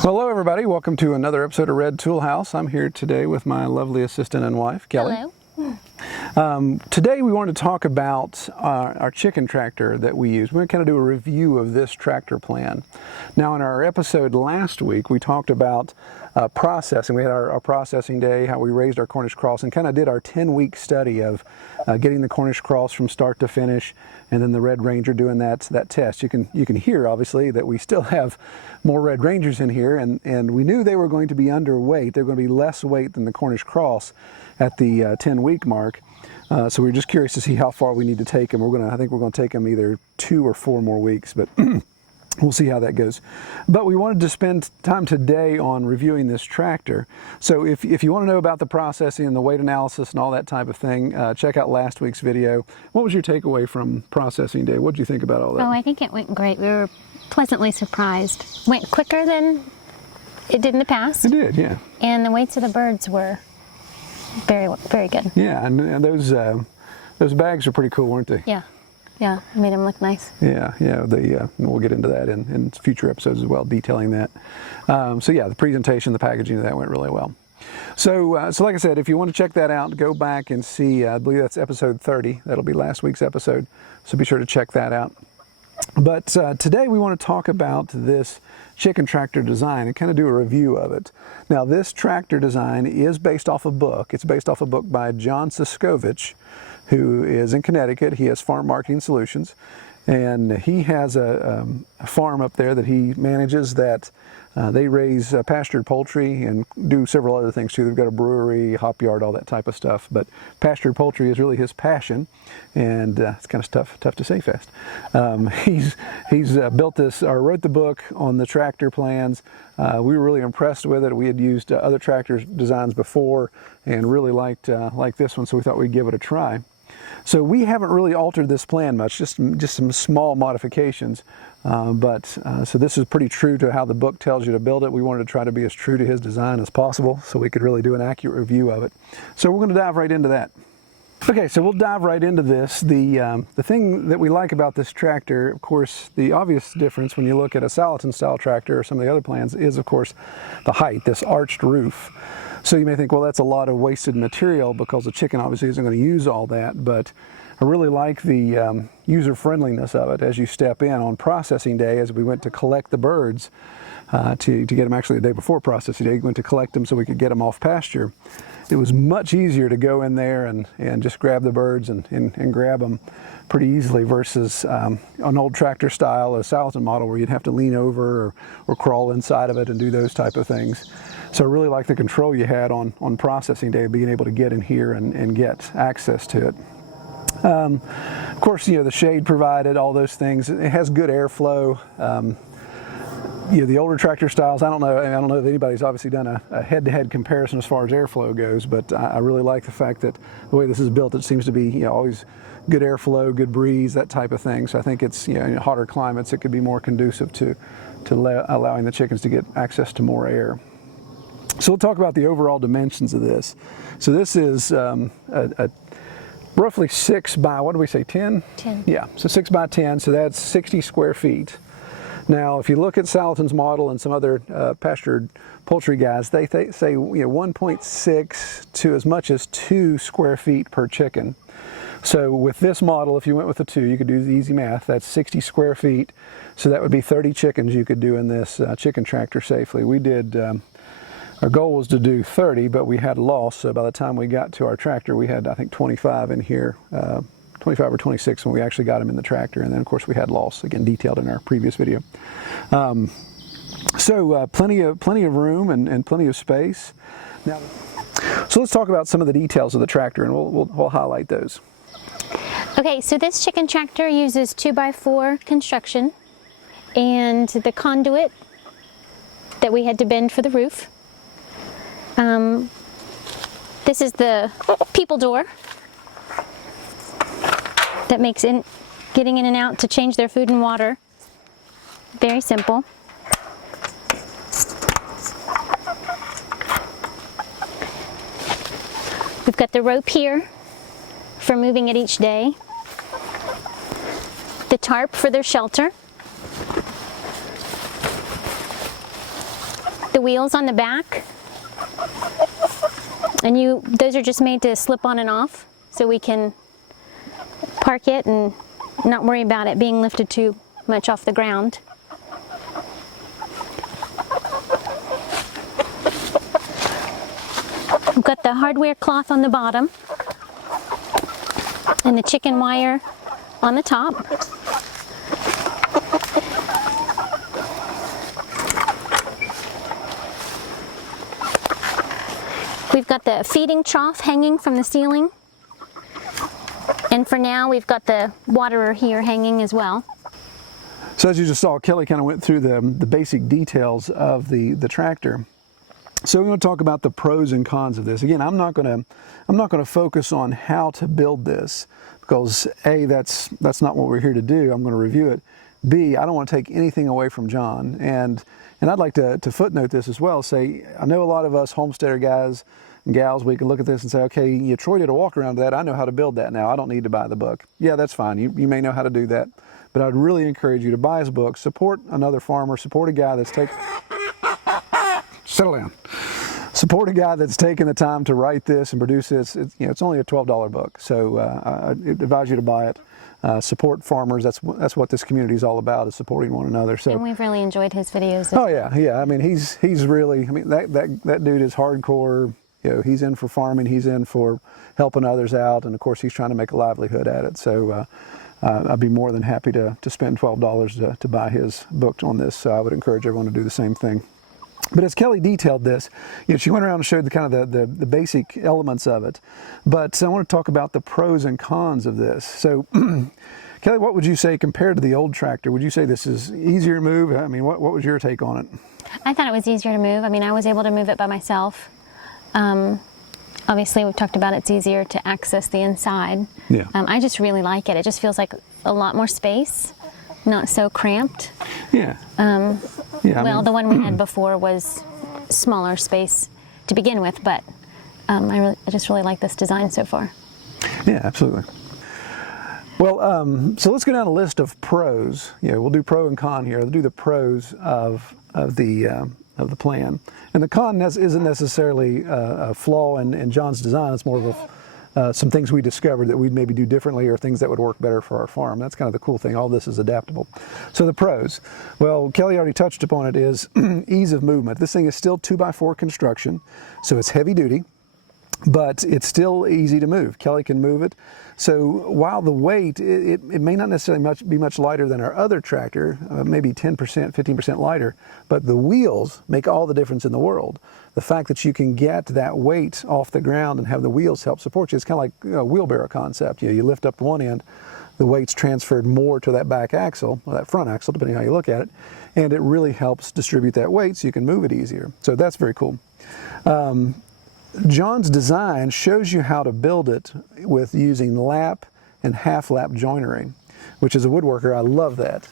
Hello everybody, welcome to another episode of Red Tool House. I'm here today with my lovely assistant and wife, Kelly. Hello. Today we want to talk about our chicken tractor that we use. We're going to kind of do a review of this tractor plan. Now in our episode last week we talked about processing. We had our processing day, how we raised our Cornish Cross, and kind of did our 10-week study of getting the Cornish Cross from start to finish, and then the Red Ranger doing that test. You can hear obviously that we still have more Red Rangers in here, and we knew they were going to be underweight. They're going to be less weight than the Cornish Cross at the 10-week mark. So we were just curious to see how far we need to take them. I think we're going to take them either 2 or 4 more weeks, but we'll see how that goes. But we wanted to spend time today on reviewing this tractor. So if you want to know about the processing and the weight analysis and all that type of thing, check out last week's video. What was your takeaway from processing day? What did you think about all that? Oh, I think it went great. We were pleasantly surprised. Went quicker than it did in the past. It did, yeah. And the weights of the birds were very, very good. Yeah, and those bags are pretty cool, weren't they? Yeah. Yeah, made them look nice. Yeah, we'll get into that in future episodes as well, detailing that. So yeah, the presentation, the packaging of that went really well. So like I said, if you want to check that out, go back and see, I believe that's episode 30. That'll be last week's episode, so be sure to check that out. But today we want to talk about this chicken tractor design and kind of do a review of it. Now this tractor design is based off a book. It's based off a book by John Suscovich, who is in Connecticut. He has Farm Marketing Solutions, and he has a farm up there that he manages that they raise pastured poultry and do several other things too. They've got a brewery, hop yard, all that type of stuff, but pastured poultry is really his passion, and it's kind of tough to say fast. He's built this, or wrote the book on the tractor plans. We were really impressed with it. We had used other tractor designs before and really liked this one, so we thought we'd give it a try. So we haven't really altered this plan much, just some small modifications, so this is pretty true to how the book tells you to build it. We wanted to try to be as true to his design as possible so we could really do an accurate review of it. So we're going to dive right into that. Okay, so we'll dive right into this. The thing that we like about this tractor, of course, the obvious difference when you look at a Salatin style tractor or some of the other plans is, of course, the height, this arched roof. So you may think, well, that's a lot of wasted material because the chicken obviously isn't going to use all that, but I really like the user-friendliness of it as you step in on processing day. As we went to collect the birds, to get them actually the day before processing day, we went to collect them so we could get them off pasture. It was much easier to go in there and just grab the birds and grab them pretty easily versus an old tractor style, a Salatin model, where you'd have to lean over or crawl inside of it and do those type of things. So I really like the control you had on processing day, being able to get in here and get access to it. Of course, the shade provided, all those things. It has good airflow. The older tractor styles, I don't know if anybody's obviously done a head-to-head comparison as far as airflow goes, but I really like the fact that the way this is built, it seems to be always good airflow, good breeze, that type of thing. So I think it's in hotter climates it could be more conducive to allowing the chickens to get access to more air. So we'll talk about the overall dimensions of this. So this is a roughly 6 by, what do we say, 10? 10. Yeah, so 6 by 10, so that's 60 square feet. Now, if you look at Salatin's model and some other pastured poultry guys, they say 1.6 to as much as 2 square feet per chicken. So with this model, if you went with the 2, you could do the easy math. That's 60 square feet. So that would be 30 chickens you could do in this chicken tractor safely. We did, our goal was to do 30, but we had loss. So by the time we got to our tractor, we had, I think, 25 in here. 25 or 26 when we actually got them in the tractor, and then of course we had loss, again detailed in our previous video. Plenty of room and plenty of space. Now, so let's talk about some of the details of the tractor, and we'll highlight those. Okay, so this chicken tractor uses 2x4 construction, and the conduit that we had to bend for the roof. This is the people door that makes getting in and out to change their food and water very simple. We've got the rope here for moving it each day, the tarp for their shelter, the wheels on the back, and those are just made to slip on and off, so we can park it and not worry about it being lifted too much off the ground. We've got the hardware cloth on the bottom and the chicken wire on the top. We've got the feeding trough hanging from the ceiling. And for now, we've got the waterer here hanging as well. So as you just saw, Kelly kind of went through the basic details of the tractor. So we're going to talk about the pros and cons of this. Again, I'm not going to focus on how to build this, because A, that's not what we're here to do. I'm going to review it. B, I don't want to take anything away from John, and I'd like to footnote this as well. Say, I know a lot of us homesteader guys and gals, we can look at this and say, okay, yeah, Troy did a walk around to that. I know how to build that now. I don't need to buy the book. Yeah, that's fine. You may know how to do that, but I'd really encourage you to buy his book. Support another farmer. Support a guy that's settle down. Support a guy that's taken the time to write this and produce this. It's only a $12 book, so I advise you to buy it. Support farmers. That's what this community is all about, is supporting one another. So, and we've really enjoyed his videos. Oh yeah. I mean, he's really. I mean, that dude is hardcore. He's in for farming. He's in for helping others out, and of course, he's trying to make a livelihood at it. So, I'd be more than happy to spend $12 to buy his book on this. So I would encourage everyone to do the same thing. But as Kelly detailed this, she went around and showed the basic elements of it. But I want to talk about the pros and cons of this. So, Kelly, what would you say compared to the old tractor? Would you say this is easier to move? I mean, what was your take on it? I thought it was easier to move. I mean, I was able to move it by myself. Obviously, we've talked about it's easier to access the inside. Yeah. I just really like it. It just feels like a lot more space, not so cramped. Yeah. Well, the one we had before was smaller space to begin with, but I just really like this design so far. Yeah, absolutely. Well, so let's go down a list of pros. We'll do pro and con here. We'll do the pros of the plan, and the con isn't necessarily a flaw in John's design. It's more of some things we discovered that we'd maybe do differently, or things that would work better for our farm. That's kind of the cool thing. All this is adaptable. So the pros, well, Kelly already touched upon it, is ease of movement. This thing is still 2x4 construction, so it's heavy duty, but it's still easy to move. Kelly can move it. So while the weight, it may not necessarily be much lighter than our other tractor, maybe 10%, 15% lighter, but the wheels make all the difference in the world. The fact that you can get that weight off the ground and have the wheels help support you, it's kind of like a wheelbarrow concept. You lift up one end, the weight's transferred more to that back axle, or that front axle, depending on how you look at it, and it really helps distribute that weight so you can move it easier. So that's very cool. John's design shows you how to build it with using lap and half-lap joinery, which as a woodworker, I love that.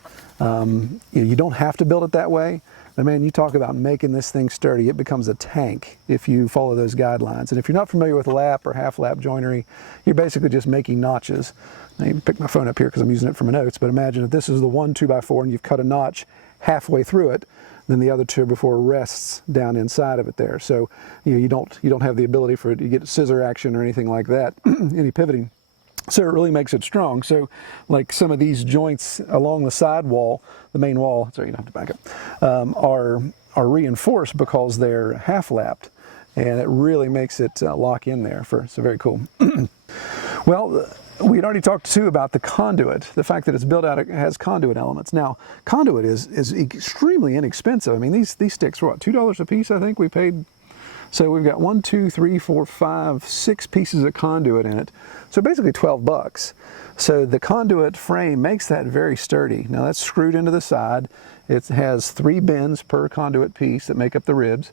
You don't have to build it that way, but man, you talk about making this thing sturdy. It becomes a tank if you follow those guidelines. And if you're not familiar with lap or half-lap joinery, you're basically just making notches. Now, you can pick my phone up here because I'm using it for my notes, but imagine if this is the 1 2x4 and you've cut a notch halfway through it, then the other 2x4 rests down inside of it there. So you don't have the ability for it to get scissor action or anything like that, any pivoting. So it really makes it strong. So like some of these joints along the side wall, the main wall, sorry, you don't have to back up, are reinforced because they're half-lapped, and it really makes it lock in there. So very cool. Well, we had already talked too about the conduit, the fact that it's built out, it has conduit elements. Now, conduit is extremely inexpensive. I mean, these sticks are what, $2 a piece, I think we paid. So we've got 1, 2, 3, 4, 5, 6 pieces of conduit in it. So basically 12 bucks. So the conduit frame makes that very sturdy. Now that's screwed into the side. It has 3 bends per conduit piece that make up the ribs.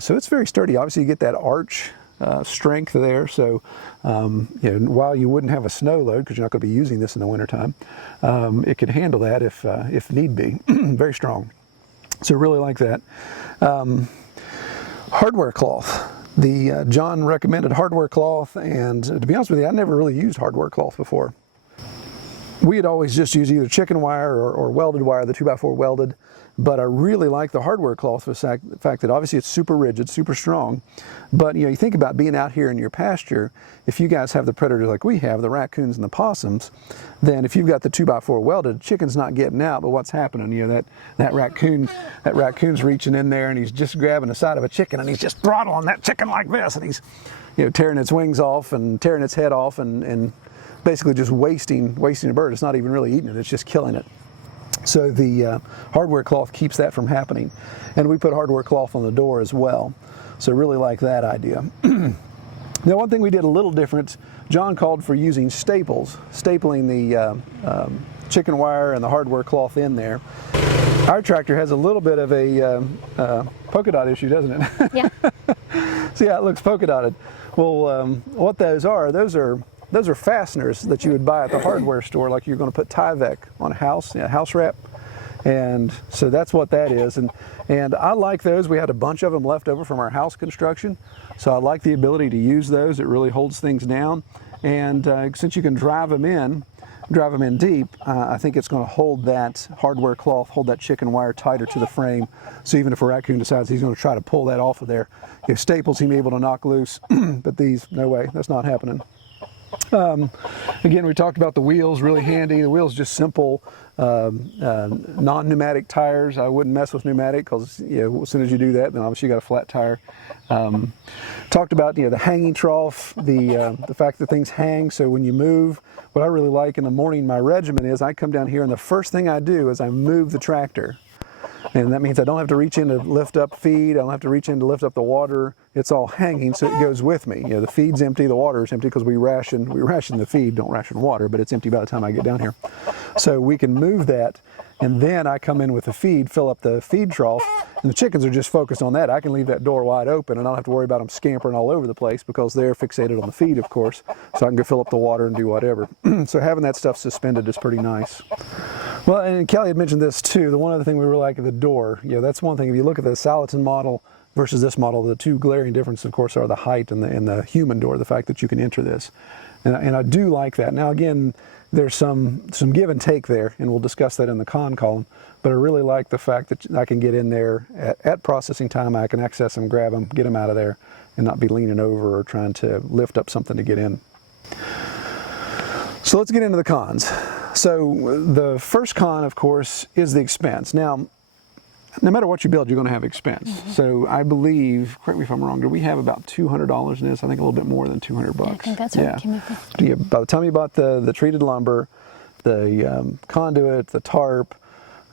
So it's very sturdy. Obviously you get that arch strength there. So while you wouldn't have a snow load, because you're not going to be using this in the wintertime, it could handle that if need be. Very strong. So really like that. Hardware cloth. The John recommended hardware cloth, and to be honest with you, I never really used hardware cloth before. we had always just used either chicken wire or welded wire, the 2x4 welded, but I really like the hardware cloth for the fact that obviously it's super rigid, super strong, but you think about being out here in your pasture, if you guys have the predators like we have, the raccoons and the possums, then if you've got the 2x4 welded, chicken's not getting out, but what's happening? That raccoon's reaching in there and he's just grabbing the side of a chicken and he's just throttling that chicken like this, and he's tearing its wings off and tearing its head off and basically just wasting a bird. It's not even really eating it, it's just killing it. So the hardware cloth keeps that from happening. And we put hardware cloth on the door as well. So really like that idea. Now, one thing we did a little different, John called for using staples, stapling the chicken wire and the hardware cloth in there. Our tractor has a little bit of a polka dot issue, doesn't it? Yeah. See how it looks polka dotted. Well, what those are fasteners that you would buy at the hardware store, like you're going to put Tyvek on a house, house wrap. And so that's what that is. And I like those. We had a bunch of them left over from our house construction. So I like the ability to use those. It really holds things down. And since you can drive them in deep, I think it's going to hold that hardware cloth, hold that chicken wire tighter to the frame. So even if a raccoon decides he's going to try to pull that off of there, staples he may be able to knock loose, but these, no way, that's not happening. Again, we talked about the wheels, really handy. The wheels just simple, non-pneumatic tires. I wouldn't mess with pneumatic because as soon as you do that, then obviously you got a flat tire. Talked about the hanging trough, the fact that things hang. So when you move, what I really like in the morning, my regimen is I come down here and the first thing I do is I move the tractor. And that means I don't have to reach in to lift up feed. I don't have to reach in to lift up the water. It's all hanging, so it goes with me. The feed's empty, the water's empty because we ration the feed, don't ration water, but it's empty by the time I get down here. So we can move that, and then I come in with the feed, fill up the feed trough, and the chickens are just focused on that. I can leave that door wide open, and I don't have to worry about them scampering all over the place because they're fixated on the feed, of course, so I can go fill up the water and do whatever. So having that stuff suspended is pretty nice. Well, and Kelly had mentioned this too. The one other thing we really like is the door. That's one thing. If you look at the Salatin model versus this model, the two glaring differences, of course, are the height and the human door, the fact that you can enter this. And I do like that. Now, again, there's some give and take there, and we'll discuss that in the con column. But I really like the fact that I can get in there at processing time. I can access them, grab them, get them out of there, and not be leaning over or trying to lift up something to get in. So let's get into the cons. So the first con, of course, is the expense. Now, no matter what you build, you're going to have expense. Mm-hmm. So I believe, correct me if I'm wrong, do we have about $200 in this? I think a little bit more than $200 bucks. I think that's what it came up with. By the time you bought the treated lumber, the conduit, the tarp,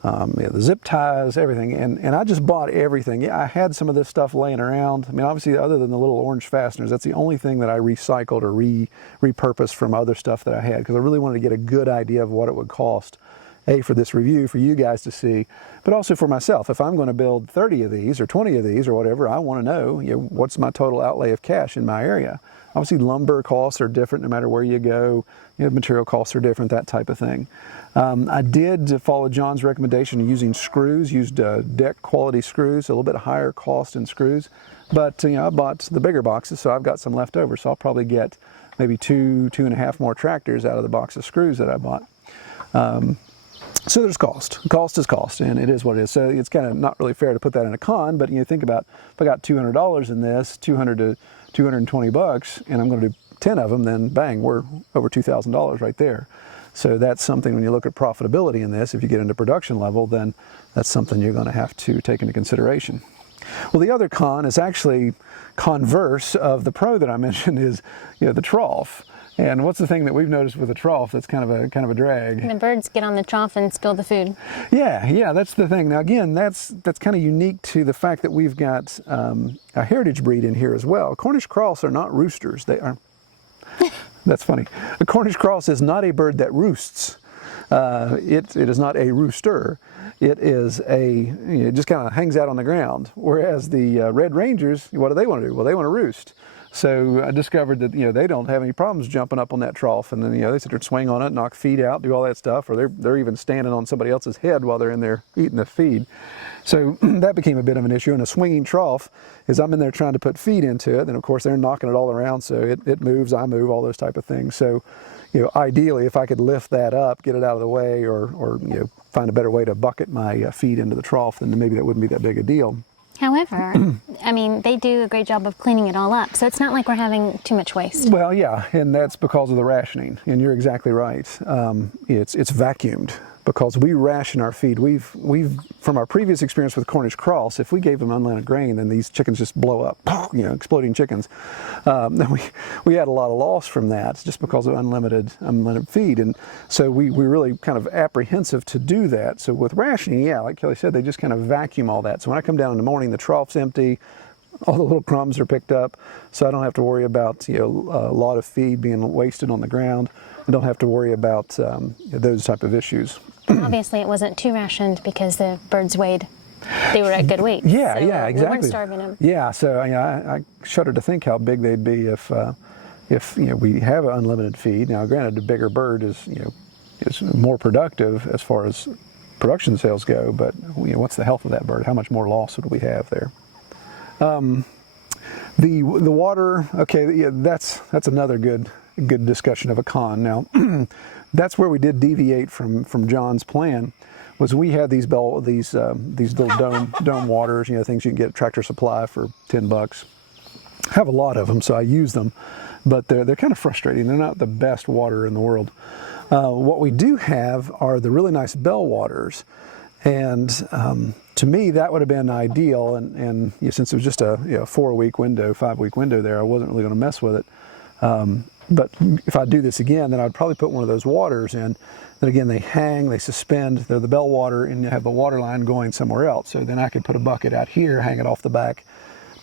the zip ties, everything, and I just bought everything. I had some of this stuff laying around. I mean, obviously, other than the little orange fasteners, that's the only thing that I recycled or repurposed from other stuff that I had, because I really wanted to get a good idea of what it would cost, for this review, for you guys to see, but also for myself. If I'm going to build 30 of these or 20 of these or whatever, I want to know, what's my total outlay of cash in my area. Obviously, lumber costs are different no matter where you go. Material costs are different, that type of thing. I did follow John's recommendation of using screws, used deck quality screws, a little bit higher cost in screws. But I bought the bigger boxes, so I've got some left over. So I'll probably get maybe two and a half more tractors out of the box of screws that I bought. So there's cost. Cost is cost, and it is what it is. So it's kind of not really fair to put that in a con, but think about if I got $200 in this, 200 to 220 bucks, and I'm going to do 10 of them, then bang, we're over $2,000 right there. So that's something when you look at profitability in this, if you get into production level, then that's something you're going to have to take into consideration. Well, the other con is actually converse of the pro that I mentioned is, the trough. And what's the thing that we've noticed with a trough that's kind of a drag? The birds get on the trough and spill the food. Yeah, that's the thing. Now again, that's kind of unique to the fact that we've got a heritage breed in here as well. Cornish Cross are not roosters. They are. That's funny. A Cornish Cross is not a bird that roosts. It is not a rooster. It is it just kind of hangs out on the ground. Whereas the Red Rangers, what do they want to do? Well, they want to roost. So I discovered that, they don't have any problems jumping up on that trough, and then, they sit there and swing on it, knock feed out, do all that stuff, or they're even standing on somebody else's head while they're in there eating the feed. So that became a bit of an issue. And a swinging trough is I'm in there trying to put feed into it, and of course they're knocking it all around, so it moves, I move, all those type of things. So, ideally, if I could lift that up, get it out of the way, or find a better way to bucket my feed into the trough, then maybe that wouldn't be that big a deal. However, I mean, they do a great job of cleaning it all up, so it's not like we're having too much waste. Well, yeah, and that's because of the rationing, and you're exactly right. It's vacuumed because we ration our feed. We've from our previous experience with Cornish Cross, if we gave them unlimited grain, then these chickens just blow up, exploding chickens. We had a lot of loss from that just because of unlimited feed, and so we really kind of apprehensive to do that. So with rationing, yeah, like Kelly said, they just kind of vacuum all that. So when I come down in the morning, the trough's empty, all the little crumbs are picked up, so I don't have to worry about a lot of feed being wasted on the ground. I don't have to worry about those type of issues. Obviously, it wasn't too rationed because the birds weighed. They were at good weight. Yeah, so yeah, exactly. We weren't starving them. Yeah, so I shudder to think how big they'd be if we have unlimited feed. Now, granted, a bigger bird is more productive as far as production sales go, but what's the health of that bird? How much more loss would we have there? The water, okay, yeah, that's another good discussion of a con. Now, that's where we did deviate from John's plan. Was we had these little dome waters, things you can get at Tractor Supply for $10. I have a lot of them, so I use them, but they're kind of frustrating. They're not the best water in the world. What we do have are the really nice bell waters, and to me that would have been ideal. And since it was just a 4-week window, 5-week window there, I wasn't really going to mess with it. But if I do this again, then I'd probably put one of those waters in. Then again, they hang, they suspend, they're the bell water, and you have the water line going somewhere else. So then I could put a bucket out here, hang it off the back,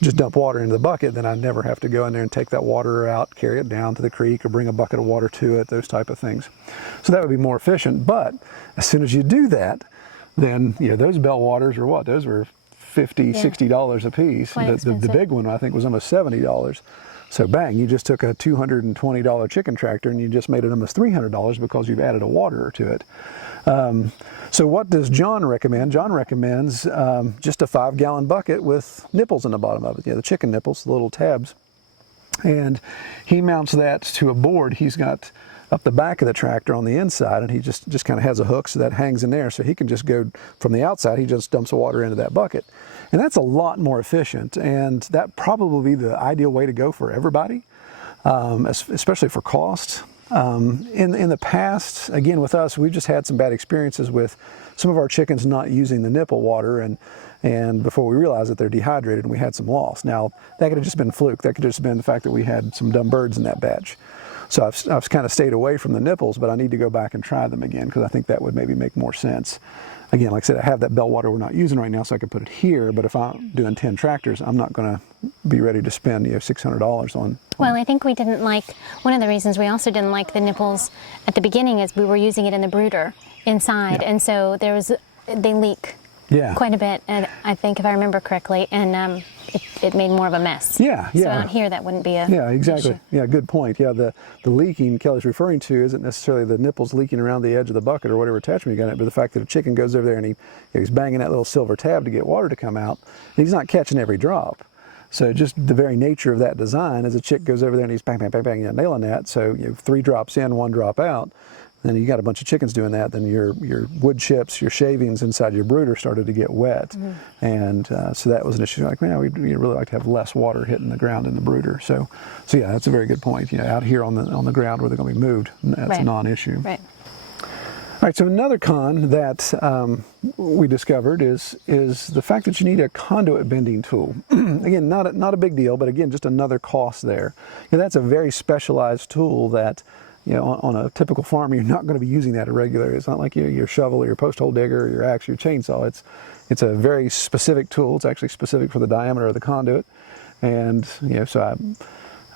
just dump water into the bucket. Then I'd never have to go in there and take that water out, carry it down to the creek, or bring a bucket of water to it, those type of things. So that would be more efficient. But as soon as you do that, then those bell waters are what? Those were $50, $60 a piece. The big one I think was almost $70. So bang, you just took a $220 chicken tractor and you just made it almost $300 because you've added a water to it. So what does John recommend? John recommends just a 5-gallon bucket with nipples in the bottom of it. The chicken nipples, the little tabs. And he mounts that to a board he's got up the back of the tractor on the inside, and he just kind of has a hook so that hangs in there, so he can just go from the outside, he just dumps the water into that bucket. And that's a lot more efficient, and that probably be the ideal way to go for everybody, especially for cost. In the past, again with us, we've just had some bad experiences with some of our chickens not using the nipple water, and before we realized that they're dehydrated, and we had some loss. Now, that could have just been fluke. That could have just been the fact that we had some dumb birds in that batch. So I've kind of stayed away from the nipples, but I need to go back and try them again because I think that would maybe make more sense. Again, like I said, I have that bell water we're not using right now, so I could put it here, but if I'm doing 10 tractors, I'm not going to be ready to spend $600 on. Well, I think we didn't like, one of the reasons we also didn't like the nipples at the beginning is we were using it in the brooder inside, and so they leak quite a bit, and I think if I remember correctly, and it made more of a mess. Yeah. So out here that wouldn't be a exactly. issue. Yeah, good point. Yeah, the leaking Kelly's referring to isn't necessarily the nipples leaking around the edge of the bucket or whatever attachment you got in it, but the fact that a chicken goes over there and he's banging that little silver tab to get water to come out, and he's not catching every drop. So just the very nature of that design is a chick goes over there and he's bang, bang, bang, bang, nailing that. So 3 drops in, 1 drop out. Then you got a bunch of chickens doing that, then your wood chips, your shavings inside your brooder started to get wet. Mm-hmm. And so that was an issue. Like, man, we'd really like to have less water hitting the ground in the brooder. So yeah, that's a very good point. Out here on the ground where they're going to be moved, that's a non-issue. Right. All right, so another con that we discovered is the fact that you need a conduit bending tool. Again, not a big deal, but again, just another cost there. That's a very specialized tool that on a typical farm, you're not going to be using that regularly. It's not like your shovel or your post hole digger or your axe or your chainsaw. It's a very specific tool. It's actually specific for the diameter of the conduit. And so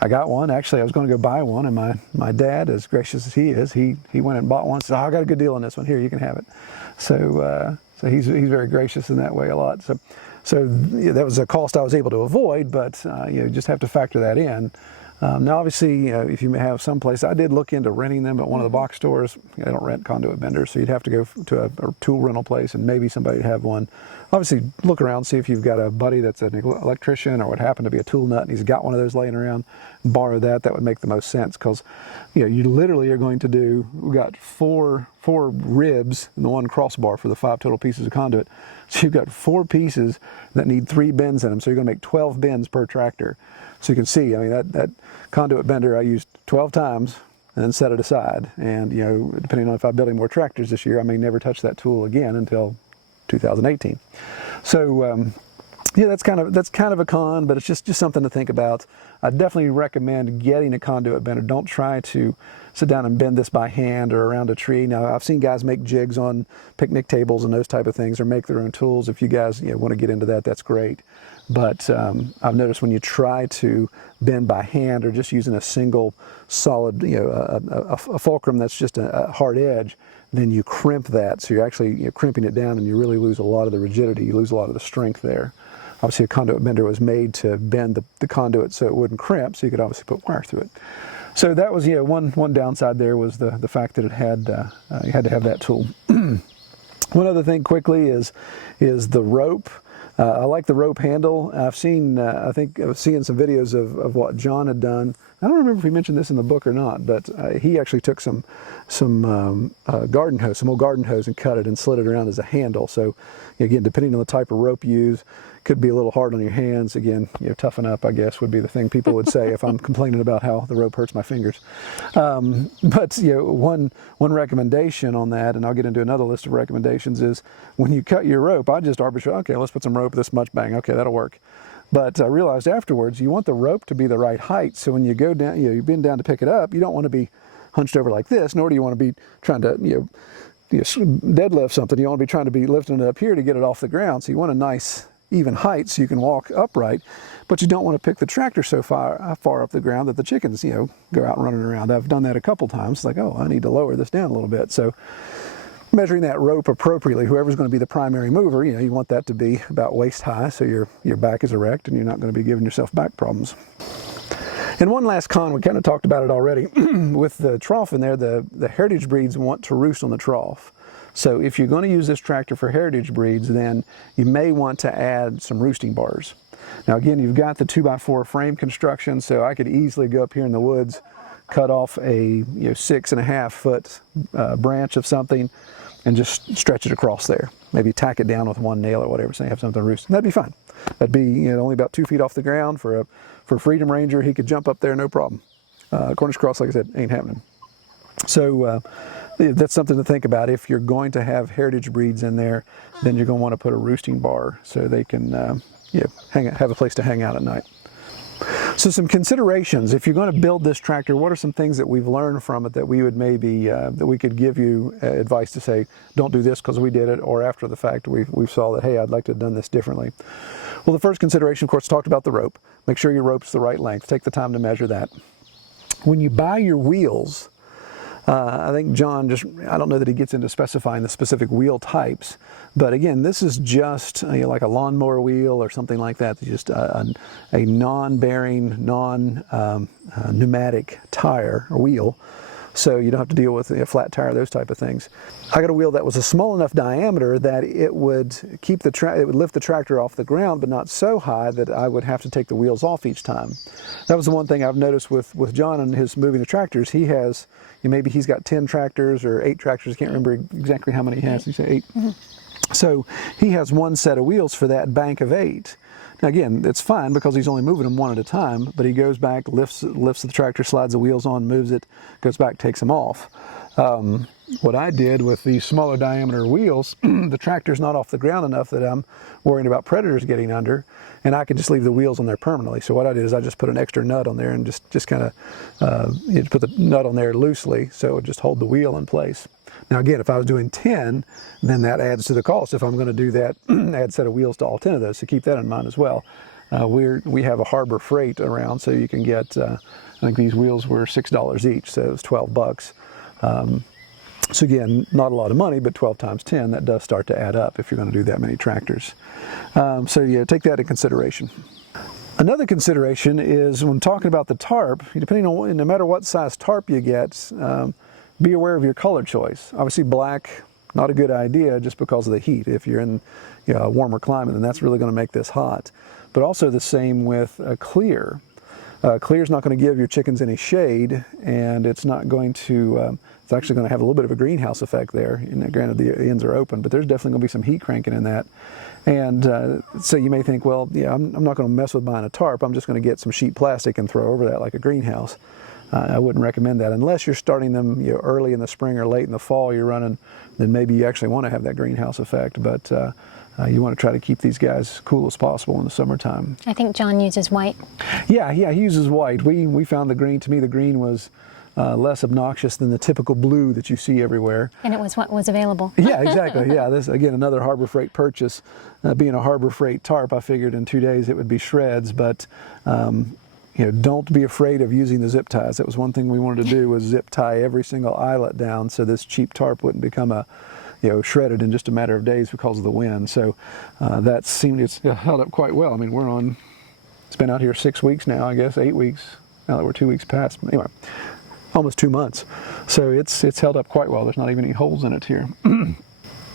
I got one. Actually, I was going to go buy one, and my dad, as gracious as he is, he went and bought one. Said, I got a good deal on this one. Here, you can have it. So he's very gracious in that way a lot. So So that was a cost I was able to avoid, but you just have to factor that in. Now, obviously, if you have some place, I did look into renting them at one of the box stores. They don't rent conduit benders, so you'd have to go to a tool rental place, and maybe somebody would have one. Obviously, look around, see if you've got a buddy that's an electrician or would happen to be a tool nut, and he's got one of those laying around. Borrow that. That would make the most sense, because you literally are going to do. We've got four ribs and the one crossbar for the 5 total pieces of conduit. So you've got 4 pieces that need 3 bends in them. So you're going to make 12 bends per tractor. So you can see, I mean, that conduit bender I used 12 times and then set it aside. And depending on if I'm building more tractors this year, I may never touch that tool again until 2018. So yeah, that's kind of a con, but it's just something to think about. I definitely recommend getting a conduit bender. Don't try to sit down and bend this by hand or around a tree. Now, I've seen guys make jigs on picnic tables and those type of things, or make their own tools. If you guys want to get into that, that's great. But I've noticed when you try to bend by hand or just using a single solid, a fulcrum that's just a hard edge, then you crimp that. So you're actually crimping it down, and you really lose a lot of the rigidity. You lose a lot of the strength there. Obviously, a conduit bender was made to bend the conduit so it wouldn't crimp, so you could obviously put wire through it. So that was one downside there, was the fact that it had you had to have that tool. One other thing quickly is the rope. I like the rope handle. I've seen, I think I was seeing some videos of what John had done. I don't remember if he mentioned this in the book or not, but he actually took some garden hose, some old garden hose, and cut it and slid it around as a handle. So again, depending on the type of rope you use, could be a little hard on your hands. Again, toughen up, I guess, would be the thing people would say if I'm complaining about how the rope hurts my fingers. But one recommendation on that, and I'll get into another list of recommendations, is when you cut your rope, I just arbitrarily, okay, let's put some rope this much, bang, okay, that'll work. But I realized afterwards, you want the rope to be the right height. So when you go down, you bend down to pick it up, you don't want to be hunched over like this, nor do you want to be trying to, deadlift something. You want to be trying to be lifting it up here to get it off the ground. So you want a nice, even height so you can walk upright, but you don't want to pick the tractor so far up the ground that the chickens, go out running around. I've done that a couple times. Like, oh, I need to lower this down a little bit. So measuring that rope appropriately, whoever's going to be the primary mover, you want that to be about waist high, so your back is erect and you're not going to be giving yourself back problems. And one last con, we kind of talked about it already, with the trough in there, the heritage breeds want to roost on the trough. So if you're going to use this tractor for heritage breeds, then you may want to add some roosting bars. Now again, you've got the 2x4 frame construction, so I could easily go up here in the woods, cut off a 6.5 foot branch of something, and just stretch it across there. Maybe tack it down with one nail or whatever, so you have something to roost. And that'd be fine. That'd be only about 2 feet off the ground for a Freedom Ranger. He could jump up there, no problem. Cornish Cross, like I said, ain't happening. So that's something to think about. If you're going to have heritage breeds in there, then you're going to want to put a roosting bar so they can have a place to hang out at night. So some considerations. If you're going to build this tractor, what are some things that we've learned from it that we would maybe, that we could give you advice to say, don't do this because we did it, or after the fact we saw that, hey, I'd like to have done this differently. Well, the first consideration, of course, talked about the rope. Make sure your rope's the right length. Take the time to measure that. When you buy your wheels, I think John I don't know that he gets into specifying the specific wheel types, but again, this is just like a lawnmower wheel or something like that. It's just a non-bearing, non-pneumatic tire or wheel, so you don't have to deal with a flat tire, those type of things. I got a wheel that was a small enough diameter that it would keep it would lift the tractor off the ground, but not so high that I would have to take the wheels off each time. That was the one thing I've noticed with John and his moving the tractors. He has, maybe he's got 10 tractors or 8 tractors. I can't remember exactly how many he has. You say 8? Mm-hmm. So he has one set of wheels for that bank of 8. Now again, it's fine because he's only moving them one at a time, but he goes back, lifts the tractor, slides the wheels on, moves it, goes back, takes them off. What I did with these smaller diameter wheels, the tractor's not off the ground enough that I'm worrying about predators getting under, and I can just leave the wheels on there permanently. So what I did is I just put an extra nut on there and just kind of put the nut on there loosely so it would just hold the wheel in place. Now again, if I was doing 10, then that adds to the cost. If I'm going to do that, add a set of wheels to all 10 of those, so keep that in mind as well. We have a Harbor Freight around, so you can get, I think these wheels were $6 each, so it was $12. So again, not a lot of money, but 12 times 10, that does start to add up if you're going to do that many tractors. So yeah, take that in consideration. Another consideration is when talking about the tarp, depending on, no matter what size tarp you get, be aware of your color choice. Obviously black, not a good idea just because of the heat. If you're in a warmer climate, then that's really going to make this hot. But also the same with clear. Clear is not going to give your chickens any shade, and it's not going to, it's actually going to have a little bit of a greenhouse effect there. And granted, the ends are open, but there's definitely going to be some heat cranking in that. And so you may think, well, yeah, I'm not going to mess with buying a tarp. I'm just going to get some sheet plastic and throw over that like a greenhouse. I wouldn't recommend that unless you're starting them early in the spring or late in the fall. You're running, then maybe you actually want to have that greenhouse effect. But you want to try to keep these guys cool as possible in the summertime. I think John uses white. Yeah, he uses white. We found the green. To me, the green was less obnoxious than the typical blue that you see everywhere. And it was what was available. Yeah, exactly. Yeah, this again another Harbor Freight purchase. Being a Harbor Freight tarp, I figured in 2 days it would be shreds. But don't be afraid of using the zip ties. That was one thing we wanted to do, was zip tie every single eyelet down so this cheap tarp wouldn't become shredded in just a matter of days because of the wind. So that seemed it's held up quite well. I mean, it's been out here 6 weeks now, I guess, 8 weeks. Now that we're 2 weeks past, anyway, almost 2 months. So it's held up quite well. There's not even any holes in it here.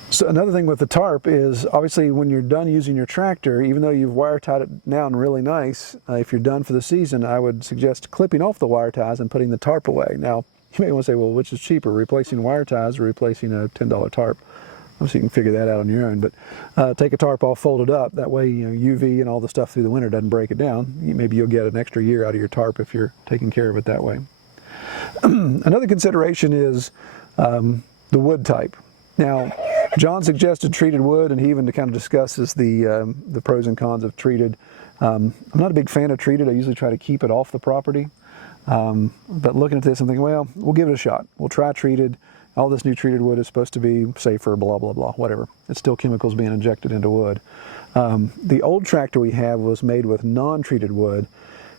So another thing with the tarp is, obviously, when you're done using your tractor, even though you've wire tied it down really nice, if you're done for the season, I would suggest clipping off the wire ties and putting the tarp away. Now, you may want to say, well, which is cheaper, replacing wire ties or replacing a $10 tarp? Obviously, you can figure that out on your own, but take a tarp off, fold it up. That way, UV and all the stuff through the winter doesn't break it down. Maybe you'll get an extra year out of your tarp if you're taking care of it that way. Another consideration is the wood type. Now, John suggested treated wood, and he even kind of discusses the pros and cons of treated. I'm not a big fan of treated. I usually try to keep it off the property. But looking at this, I'm thinking, well, we'll give it a shot. We'll try treated. All this new treated wood is supposed to be safer, blah, blah, blah, whatever. It's still chemicals being injected into wood. The old tractor we have was made with non-treated wood,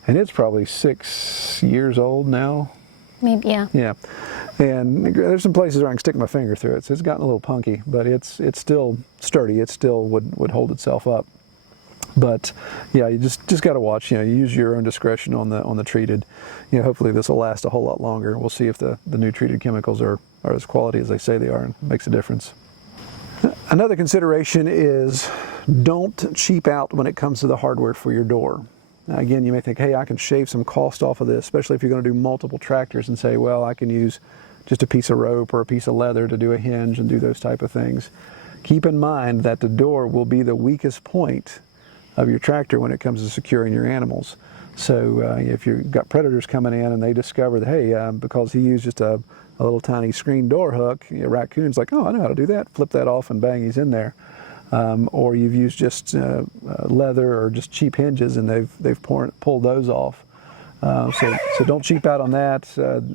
and it's probably 6 years old now. Maybe, yeah. Yeah, and there's some places where I can stick my finger through it, so it's gotten a little punky, but it's still sturdy. It still would hold itself up. But yeah, you just got to watch. You use your own discretion on the treated. Hopefully this will last a whole lot longer. We'll see if the new treated chemicals are as quality as they say they are, and makes a difference. Another consideration is don't cheap out when it comes to the hardware for your door. Now, again, you may think, hey, I can shave some cost off of this, especially if you're going to do multiple tractors, and say, well, I can use just a piece of rope or a piece of leather to do a hinge and do those type of things. Keep in mind that the door will be the weakest point of your tractor when it comes to securing your animals. So if you've got predators coming in and they discover that, hey, because he used just a little tiny screen door hook, raccoon's like, oh, I know how to do that. Flip that off and bang, he's in there. Or you've used just leather or just cheap hinges and they've pulled those off. So don't cheap out on that.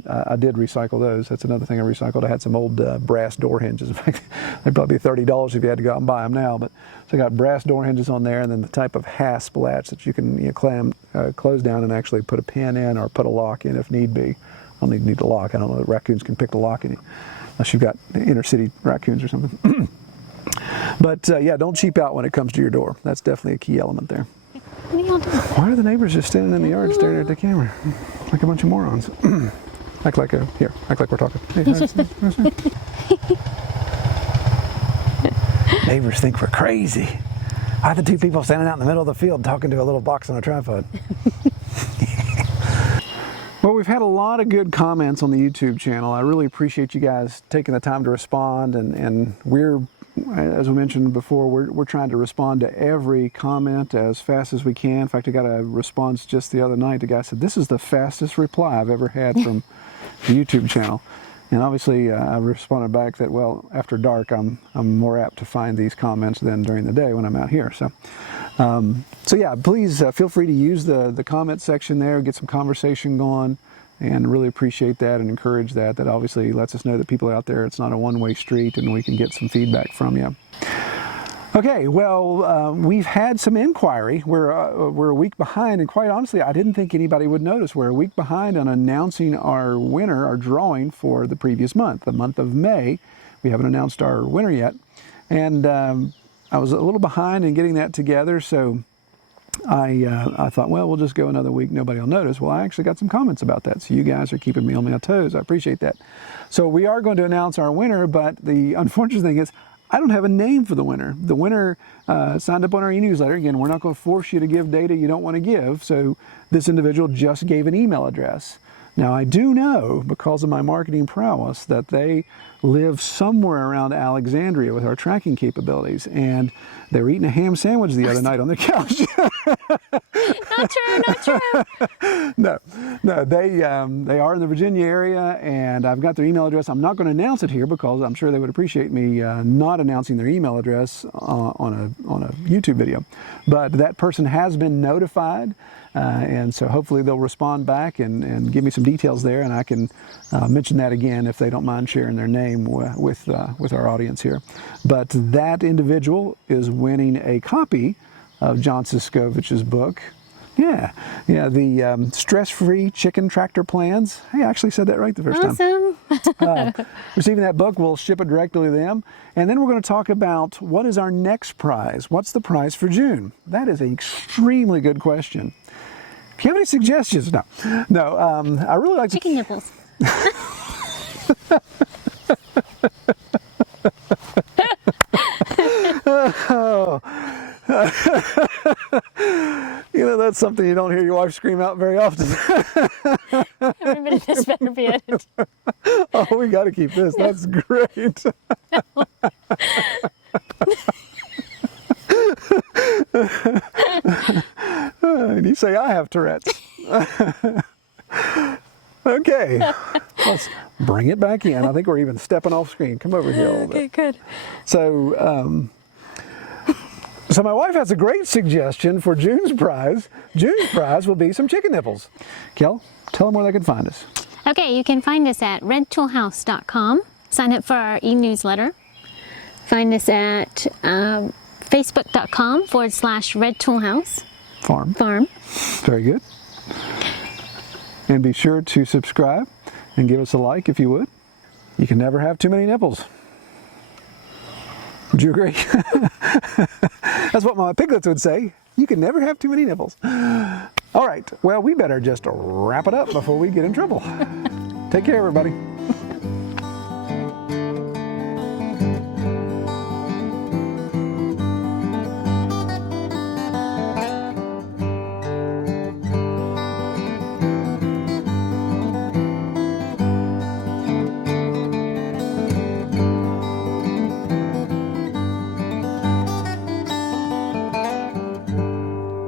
I did recycle those. That's another thing I recycled. I had some old brass door hinges. In fact, they'd probably be $30 if you had to go out and buy them now. But so I got brass door hinges on there, and then the type of hasp latch that you can close down and actually put a pin in or put a lock in if need be. I don't need the lock. I don't know. Raccoons can pick the lock in, unless you've got inner city raccoons or something. But yeah, don't cheap out when it comes to your door. That's definitely a key element there. What are y'all doing? Why are the neighbors just standing in the yard staring at the camera like a bunch of morons? Act like we're talking. Hey, neighbors think we're crazy. Why are the two people standing out in the middle of the field talking to a little box on a tripod? Well, we've had a lot of good comments on the YouTube channel. I really appreciate you guys taking the time to respond, and we're, as we mentioned before, we're trying to respond to every comment as fast as we can. In fact, I got a response just the other night. The guy said, this is the fastest reply I've ever had from the YouTube channel. And obviously, I responded back that, well, after dark, I'm more apt to find these comments than during the day when I'm out here. So yeah, please feel free to use the comment section there, get some conversation going, and really appreciate that and encourage that. That obviously lets us know that people out there, it's not a one-way street, and we can get some feedback from you. Okay, well, we've had some inquiry. We're a week behind, and quite honestly, I didn't think anybody would notice. We're a week behind on announcing our winner, our drawing for the previous month, the month of May. We haven't announced our winner yet, and I was a little behind in getting that together, so I thought, well, we'll just go another week. Nobody will notice. Well, I actually got some comments about that, so you guys are keeping me on my toes. I appreciate that. So we are going to announce our winner, but the unfortunate thing is, I don't have a name for the winner. The winner signed up on our e-newsletter. Again, we're not going to force you to give data you don't want to give, so this individual just gave an email address. Now, I do know, because of my marketing prowess, that they live somewhere around Alexandria with our tracking capabilities, and they were eating a ham sandwich the other night on their couch. Not true, not true. No, they are in the Virginia area, and I've got their email address. I'm not going to announce it here because I'm sure they would appreciate me not announcing their email address on a YouTube video. But that person has been notified, and so hopefully they'll respond back and give me some details there, and I can mention that again if they don't mind sharing their name with our audience here. But that individual is winning a copy of John Suscovich's book. Yeah, the stress-free chicken tractor plans. Hey, I actually said that right the first time. Awesome. Receiving that book, we'll ship it directly to them. And then we're going to talk about what is our next prize. What's the prize for June? That is an extremely good question. Do you have any suggestions? No. I really like Chicken nipples. Oh. You know, that's something you don't hear your wife scream out very often. Every minute of this better be edited. Oh, we got to keep this. That's great. And you say I have Tourette's. Okay, let's bring it back in. I think we're even stepping off screen. Come over here a little bit. Okay, good. So, so my wife has a great suggestion for June's prize. June's prize will be some chicken nipples. Kel, tell them where they can find us. Okay, you can find us at redtoolhouse.com. Sign up for our e-newsletter. Find us at facebook.com/redtoolhouse. Farm. Very good. And be sure to subscribe and give us a like if you would. You can never have too many nipples. Would you agree? That's what my piglets would say. You can never have too many nipples. All right. Well, we better just wrap it up before we get in trouble. Take care, everybody.